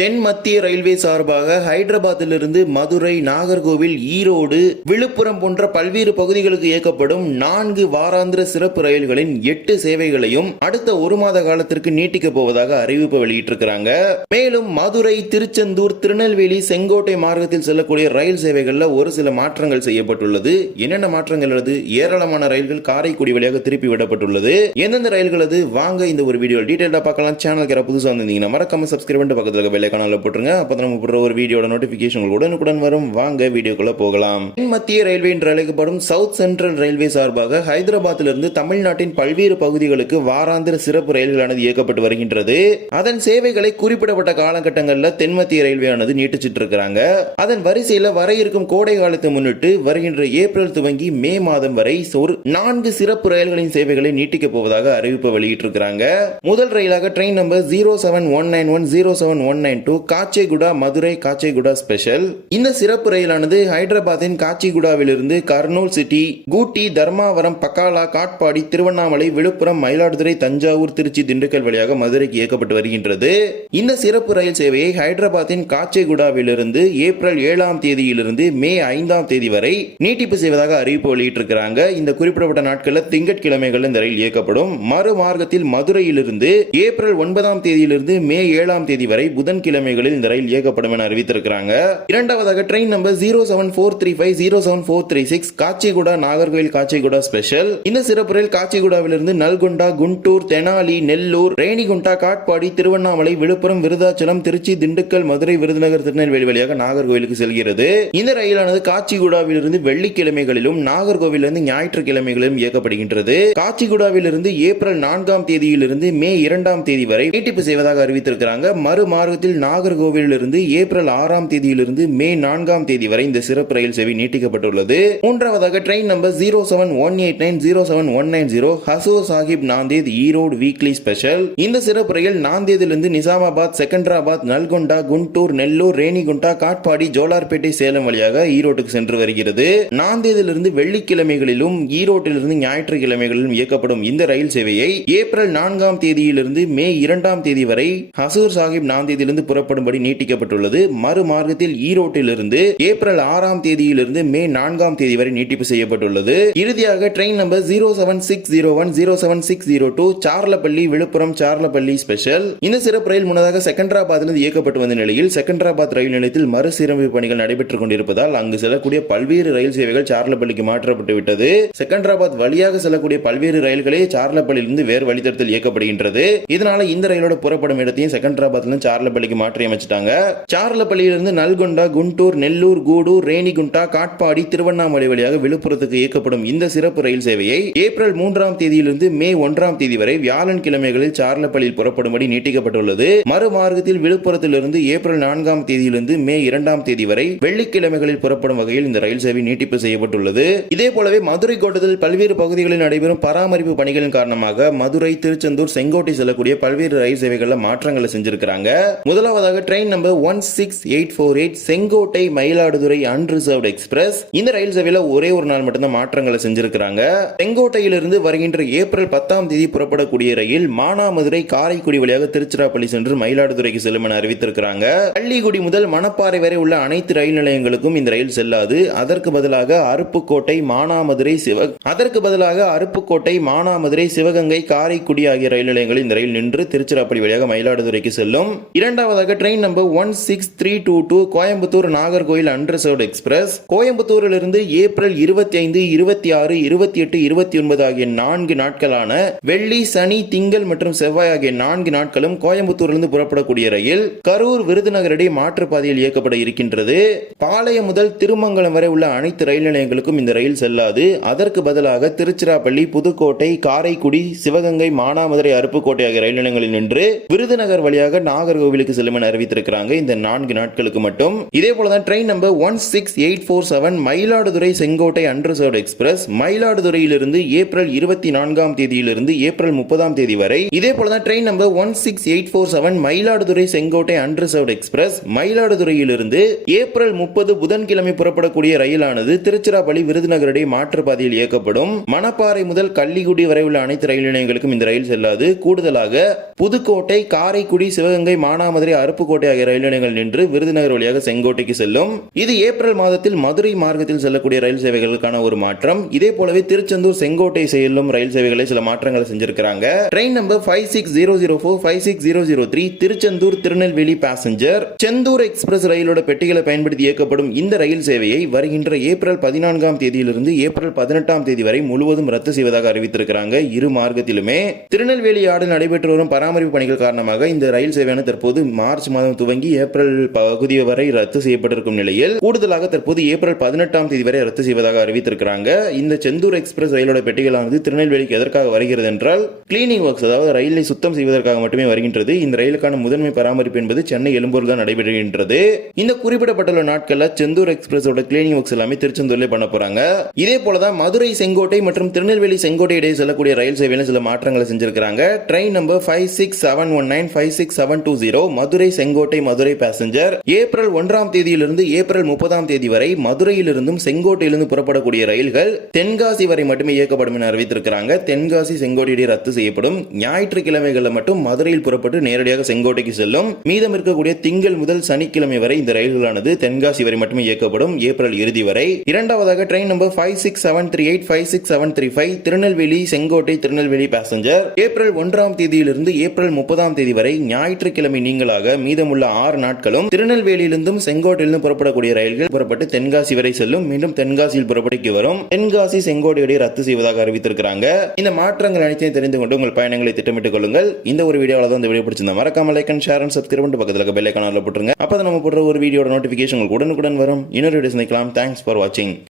தென் மத்திய ரயில்வே சார்பாக ஹைதராபாத்திலிருந்து மதுரை நாகர்கோவில் ஈரோடு விழுப்புரம் போன்ற பல்வேறு பகுதிகளுக்கு இயக்கப்படும் நான்கு வாராந்திர சிறப்பு ரயில்களின் எட்டு சேவைகளையும் அடுத்த ஒரு மாத காலத்திற்கு நீட்டிக்கப் போவதாக அறிவிப்பு வெளியிட்டிருக்கிறாங்க. மேலும் மதுரை திருச்செந்தூர் திருநெல்வேலி செங்கோட்டை மார்க்கத்தில் செல்லக்கூடிய ரயில் சேவைகளில் ஒரு சில மாற்றங்கள் செய்யப்பட்டுள்ளது. என்னென்ன மாற்றங்கள் உள்ளது ஏராளமான ரயில்கள் காரைக்குடி வழியாக திருப்பி விடப்பட்டுள்ளது? எந்தெந்த ரயில்கள் அது? வாங்க இந்த ஒரு வீடியோ டீட்டெயிலாக பார்க்கலாம். சேனல் புதுசாக வந்திருந்தீங்கன்னா மறக்காம சப்ஸ்கிரைப் பண்ணிட்டு பக்கத்துல இருக்க போட்டுருங்க. அப்போ தான் நம்ம போடுற ஒரு வீடியோட நோட்டிஃபிகேஷன் உடனுக்குடன் வரும். வாங்க வீடியோக்குள்ளே போகலாம். மத்திய ரயில்வே என்று அழைக்கப்படும் சவுத் சென்ட்ரல் ரயில்வே சார்பாக ஹைதராபாத்திலிருந்து தமிழ்நாட்டின் பல்வேறு பகுதிகளுக்கு வாராந்திர சிறப்பு ரயில்களானது இயக்கப்பட்டு வருகின்றது. அதன் சேவைகளை குறிப்பிடப்பட்ட காலகட்டங்களில் தென்மத்திய ரயில்வேயானது நீட்டிச்சிட்டு இருக்கிறாங்க அதன் வரிசையில் வர இருக்கும் கோடை காலத்தை முன்னிட்டு வருகின்ற ஏப்ரல் துவங்கி மே மாதம் வரை ஒரு நான்கு சிறப்பு ரயில்களின் சேவைகளை நீட்டிக்க போவதாக அறிவிப்பு வெளியிட்டிருக்கிறாங்க. முதல் ரயிலாக train number zero seven one nine one zero seven one nine two Kacheguda Madurai Kacheguda special இந்த சிறப்பு ரயிலானது ஹைதராபாத்தின் காச்சிகுடாவிலிருந்து கர்னூல் சிட்டி கூட்டி தர்மாவரம் பக்காலா காட்பாடி திருவண்ணாமலை விழுப்புரம் மயிலாடுதுறை தஞ்சாவூர் திருச்சி திண்டுக்கல் வழியாக மதுரைக்கு இயக்கப்பட்டு வருகின்றது. இந்த சிறப்பு ரயில் சேவையை ஹைதராபாத்தின் காச்சேகுடாவிலிருந்து ஏப்ரல் ஏழாம் தேதியிலிருந்து மே ஐந்தாம் தேதி வரை நீட்டிப்பு செய்வதாக அறிவிப்பு வெளியிட்டிருக்கிறாங்க. இந்த குறிப்பிடப்பட்ட நாட்களில் திங்கட்கிழமைகள் இந்த ரயில் இயக்கப்படும். மறு மார்க்கத்தில் மதுரையிலிருந்து ஏப்ரல் ஒன்பதாம் தேதியிலிருந்து மே ஏழாம் தேதி வரை புதன் புதன்கிழமைகளில் இந்த ரயில் இயக்கப்படும் என அறிவித்திருக்கிறாங்க. இரண்டாவதாக train number zero seven four three five zero seven four three six Kacheguda Nagercoil Kacheguda special இந்த சிறப்பு ரயில் காச்சிகுடாவிலிருந்து நல்கொண்டா குண்டூர் தெனாலி நெல்லூர் ரேணிகுண்டா காட்பாடி திருவண்ணாமலை விழுப்புரம் விருதாச்சலம் திருச்சி திண்டுக்கல் மதுரை விருதுநகர் திருநெல்வேலி வழியாக நாகர்கோவிலுக்கு செல்கிறது. இந்த ரயிலானது காச்சிகுடாவிலிருந்து வெள்ளிக்கிழமைகளிலும் நாகர்கோவிலிருந்து ஞாயிற்றுக்கிழமைகளிலும் இயக்கப்படுகின்றது. காச்சிகுடாவிலிருந்து ஏப்ரல் நான்காம் தேதியிலிருந்து மே இரண்டாம் தேதி வரை நீட்டிப்பு செய்வதாக அறிவித்திருக்கிறாங்க. மறு மார்க்கத்தில் நாகர்கோவிலிருந்து ஏப்ரல் ஆறாம் தேதியிலிருந்து மே நான்காம் தேதி வரை இந்த சிறப்பு ரயில் சேவை நீட்டிக்கப்பட்டுள்ளது. மூன்றாவதாக train number zero seven one eight nine zero seven one nine zero Hazur Sahib Nanded Erode weekly special. இந்த சிறப்பு ரயில் நாந்தேதிலிருந்து நிசாமாபாத் செகண்டராபாத் நல்கொண்டா குண்டூர் நெல்லூர் ரேணிகுண்டா காட்பாடி ஜோலார்பேட்டை சேலம் வழியாக ஈரோட்டுக்கு சென்று வருகிறது. நாந்தேதிலிருந்து வெள்ளிக்கிழமைகளிலும் ஈரோட்டிலிருந்து ஞாயிற்றுக்கிழமைகளிலும் இயக்கப்படும் இந்த ரயில் சேவையை ஏப்ரல் நான்காம் தேதியிலிருந்து மே இரண்டாம் தேதி வரை ஹசூர் சாஹிப் நாந்தேதிலிருந்து இருந்து புறப்படும்படி நீட்டிக்கப்பட்டுள்ளது. மறு மார்க்கத்தில் ஈரோட்டிலிருந்து ஏப்ரல் ஆறாம் தேதியிலிருந்து மே நான்காம் தேதி வரை நீட்டிப்பு செய்யப்பட்டுள்ளது. இறுதியாக train number zero seven six zero one zero seven six zero two Charlapalli Villupuram Charlapalli special இந்த சிறப்பு ரயில் முன்னதாக செகண்டராபாத்திலிருந்து இயக்கப்பட்டு வந்த நிலையில் செகண்டராபாத் ரயில் நிலையத்தில் மறுசீரமைப்பு பணிகள் நடைபெற்றுக் கொண்டிருப்பதால் அங்கு செல்லக்கூடிய பல்வேறு ரயில் சேவைகள் சார்லப்பள்ளிக்கு மாற்றப்பட்டு விட்டது. செகண்டராபாத் வழியாக செல்லக்கூடிய பல்வேறு ரயில்களே சார்லப்பள்ளியிலிருந்து வேறு வழித்தடத்தில் இயக்கப்படுகின்றது. இதனால இந்த ரயிலோட புறப்படும் இடத்தையும் செகண்டராபாத்ல சார்லப்பள்ளி மாற்றி அமைச்சிட்டாங்க. சார்லப்பள்ளியிலிருந்து நல்கொண்டா குண்டூர் நெல்லூர் கூடூர் ரேணிகுண்டா காட்பாடி திருவண்ணாமலை வழியாக விழுப்புரத்துக்கு இயக்கப்படும் இந்த சிறப்பு ரயில் சேவையை ஏப்ரல் மூன்றாம் தேதியிலிருந்து மே ஒன்றாம் தேதி வரை வியாழன் கிழமைகளில் சார்லப்பள்ளியில் புறப்படும்படி நீட்டிக்கப்பட்டுள்ளது. மறுமார்க்கத்தில் விழுப்புரத்திலிருந்து ஏப்ரல் நான்காம் தேதியிலிருந்து மே இரண்டாம் தேதி வரை வெள்ளிக்கிழமைகளில் புறப்படும் வகையில் இந்த ரயில் சேவை நீட்டிப்பு செய்யப்பட்டுள்ளது. இதே போலவே மதுரை கோட்டத்தில் பல்வேறு பகுதிகளில் நடைபெறும் பராமரிப்பு பணிகளின் காரணமாக மதுரை திருச்செந்தூர் செங்கோட்டை செல்லக்கூடிய பல்வேறு ரயில் சேவைகளில் மாற்றங்களை செஞ்சிருக்கிறாங்க. முதல் முதலாவதாக train number one six eight four eight Sengottai Mayiladuthurai unreserved express இந்த ரயில் சேவையில ஒரே ஒரு நாள் மட்டும்தான் மாற்றங்களை செஞ்சிருக்கிறாங்க. செங்கோட்டையிலிருந்து வருகின்ற ஏப்ரல் பத்தாம் தேதி புறப்படக்கூடிய ரயில் மானாமதுரை காரைக்குடி வழியாக திருச்சிராப்பள்ளி சென்று மயிலாடுதுறைக்கு செல்லும் என அறிவித்திருக்கிறாங்க. பள்ளிக்குடி முதல் மணப்பாறை வரை உள்ள அனைத்து ரயில் நிலையங்களுக்கும் இந்த ரயில் செல்லாது. அதற்கு பதிலாக அருப்புக்கோட்டை மானாமதுரை சிவ அதற்கு பதிலாக அருப்புக்கோட்டை மானாமதுரை சிவகங்கை காரைக்குடி ஆகிய ரயில் நிலையங்களில் இந்த ரயில் நின்று திருச்சிராப்பள்ளி வழியாக மயிலாடுதுறைக்கு செல்லும். இரண்டாவது இரண்டாவதாக train number one six three two two Coimbatore Nagercoil unreserved express கோயம்புத்தூரிலிருந்து April இருபத்தி ஐந்து இருபத்தி ஆறு இருபத்தி எட்டு இருபத்தி ஒன்பது ஆகிய நான்கு நாட்களான வெள்ளி சனி திங்கள் மற்றும் செவ்வாய் ஆகிய நான்கு நாட்களும் கோயம்புத்தூரிலிருந்து புறப்படக்கூடிய ரயில் கரூர் விருதுநகர் இடையே மாற்றுப்பாதையில் இயக்கப்பட இருக்கின்றது. பாளையம் முதல் திருமங்கலம் வரை உள்ள அனைத்து ரயில் நிலையங்களுக்கும் இந்த ரயில் செல்லாது. அதற்கு பதிலாக திருச்சிராப்பள்ளி புதுக்கோட்டை காரைக்குடி சிவகங்கை மானாமதுரை அருப்புக்கோட்டை ஆகிய ரயில் நிலையங்களில் நின்று விருதுநகர் வழியாக நாகர்கோவிலுக்கு செல்லும் என அறிவித்திருக்கிறாங்க. இந்த நான்கு நாட்களுக்கு மட்டும். இதே போலதான் train number one six eight four seven Mayiladuthurai Sengottai unreserved express மயிலாடுதுறையிலிருந்து April இருபத்தி நான்காம் தேதியிலிருந்து ஏப்ரல் முப்பதாம் தேதி வரை. இதே போலதான் train number one six eight four seven Mayiladuthurai Sengottai unreserved express மயிலாடுதுறையிலிருந்து April முப்பது புதன்கிழமை புறப்படக்கூடிய ரயிலானது திருச்சிராப்பள்ளி விருதுநகர் மாற்றுப்பாதையில் இயக்கப்படும். மணப்பாறை முதல் கள்ளிக்குடி வரை உள்ள அனைத்து ரயில் நிலையங்களுக்கும் இந்த ரயில் செல்லாது. கூடுதலாக புதுக்கோட்டை காரைக்குடி சிவகங்கை மானாமதுரை மதுரை அருப்புக்கோட்டை ஆகிய ரயில் நிலையங்கள் நின்று விருதுநகர் வழியாக செங்கோட்டைக்கு செல்லும். இது ஏப்ரல் மாதத்தில் மதுரை மார்க்கத்தில் செல்லக்கூடிய ரயில் சேவைகளுக்கான ஒரு மாற்றம். இதே போலவே திருச்செந்தூர் செங்கோட்டை செல்லும் ரயில் சேவைகளை சில மாற்றங்களை செஞ்சிருக்கிறாங்க. Train number five six zero zero four five six zero zero three Tiruchendur Tirunelveli passenger Sendur express ரயிலோட பெட்டிகளை பயன்படுத்தி இயக்கப்படும் இந்த ரயில் சேவையை வருகின்ற ஏப்ரல் பதினான்காம் தேதியிலிருந்து ஏப்ரல் பதினெட்டாம் தேதி வரை முழுவதும் ரத்து செய்வதாக அறிவித்திருக்கிறாங்க இரு மார்க்கத்திலுமே. திருநெல்வேலி ஆடு நடைபெற்று வரும் பராமரிப்பு பணிகள் காரணமாக இந்த ரயில் சேவையான தற்போது மார்ச் மாதம் துவங்கி ஏப்ரல் பகுதி வரை ரத்து செய்யப்பட்டிருக்கும் நிலையில் கூடுதலாக தற்போது ஏப்ரல் பதினெட்டாம் தேதி வரை ரத்து செய்வதாக அறிவித்திருக்கிறாங்க. இந்த செந்தூர் எக்ஸ்பிரஸ் ரயிலோட பெட்டிகளானது திருநெல்வேலிக்கு எதற்காக வருகிறது என்றால் கிளீனிங் ஒர்க்ஸ் அதாவது ரயிலை சுத்தம் செய்வதற்காக மட்டுமே வருகின்றது. இந்த ரயிலுக்கான முதன்மை பராமரிப்பு என்பது சென்னை எழும்பூர் தான் நடைபெறுகின்றது. இந்த குறிப்பிடப்பட்டுள்ள நாட்களில் செந்தூர் எக்ஸ்பிரஸோட கிளீனிங் ஒர்க்ஸ் எல்லாமே திருச்செந்தூர்லேயே பண்ண போறாங்க. இதே போலதான் மதுரை செங்கோட்டை மற்றும் திருநெல்வேலி செங்கோட்டை இடையே செல்லக்கூடிய ரயில் சேவையில சில மாற்றங்களை செஞ்சிருக்காங்க train number five six seven one nine five six seven two zero Madurai Sengottai Madurai passenger April ஒன்றாம் தேதியிலிருந்து ஏப்ரல் முப்பதாம் தேதி வரை மதுரையிலிருந்தும் செங்கோட்டையிலிருந்து புறப்படக்கூடிய ரயில்கள் தென்காசி வரை மட்டுமே இயக்கப்படும் என அறிவித்திருக்கிறாங்க. தென்காசி செங்கோட்டையிடையே ரத்து செய்யப்படும். ஞாயிற்றுக்கிழமைகளில் மட்டும் மதுரையில் புறப்பட்டு நேரடியாக செங்கோட்டைக்கு செல்லும். மீதம் இருக்கக்கூடிய திங்கள் முதல் சனிக்கிழமை வரை இந்த ரயில்களானது தென்காசி வரை மட்டுமே இயக்கப்படும். ஏப்ரல் இறுதி வரை. இரண்டாவதாக train number five six seven three eight five six seven three five Tirunelveli Sengottai Tirunelveli passenger April ஒன்றாம் தேதியிலிருந்து ஏப்ரல் முப்பதாம் தேதி வரை ஞாயிற்றுக்கிழமை நீங்களாக மீதமுள்ள ஆறு நாட்களும் திருநெல்வேலியிலிருந்தும் செங்கோட்டையிலிருந்து புறப்படக்கூடிய ரயில்கள் புறப்பட்டு தென்காசி வரை செல்லும். மீண்டும் தென்காசியில் புறப்படிக்கு வரும். தென்காசி செங்கோட்டையுடைய ரத்து செய்வதாக அறிவித்திருக்கிறாங்க. இந்த மாற்றங்கள் அனைத்தையும் தெரிந்து கொண்டு உங்கள் பயணங்களை திட்டமிட்டுக் கொள்ளுங்கள். இந்த ஒரு வீடியோவில் தான் இந்த வீடியோ பிடிச்சிருந்தா மறக்காம like and share and subscribe பண்ணிட்டு பக்கத்தில் இருக்க பெல் ஐக்கானில் போட்டுருங்க. அப்போ நம்ம போடுற ஒரு வீடியோட நோட்டிஃபிகேஷன் உங்களுக்கு உடனுக்குடன் வரும். இன்னொரு வீடியோ சந்திக்கலாம். தேங்க்ஸ் ஃபார் வாட்சிங்